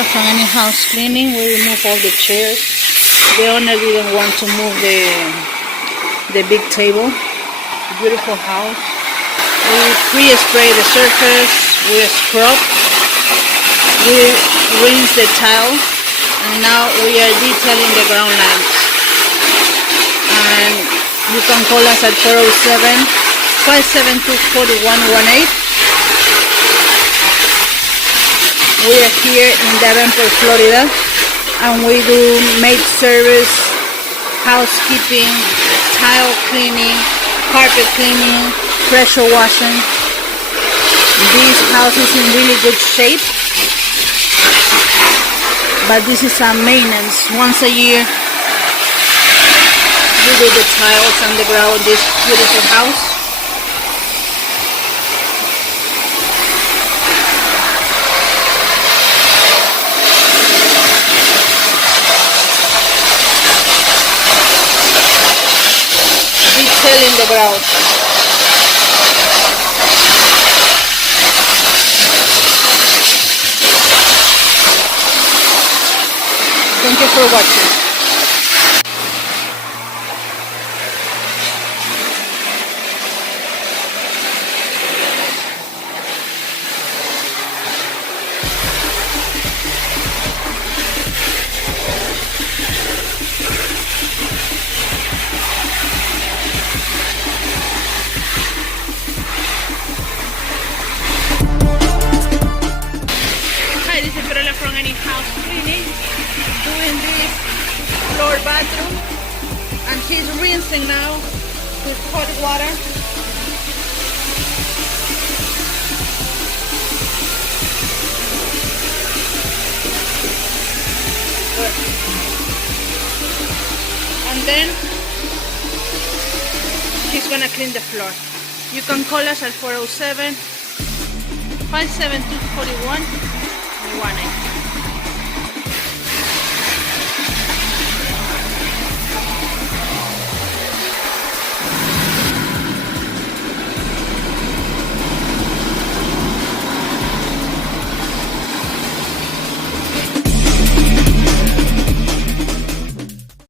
Florida from any house cleaning. We remove all the chairs. The owner didn't want to move the big table. Beautiful house. We pre-spray the surface. We scrub. We rinse the tile. And now we are detailing the ground lamps. And you can call us at 407-572-4118. We are here in Davenport, Florida, and we do maid service, housekeeping, tile cleaning, carpet cleaning, pressure washing. This house is in really good shape, but this is a maintenance. Once a year, we do the tiles and the grout, this beautiful house. Detailing the grout. Thank you for watching. This is Perla from any house cleaning, doing this floor bathroom, and she's rinsing now with hot water. Good. And then she's gonna clean the floor. You can call us at 407-572-4118.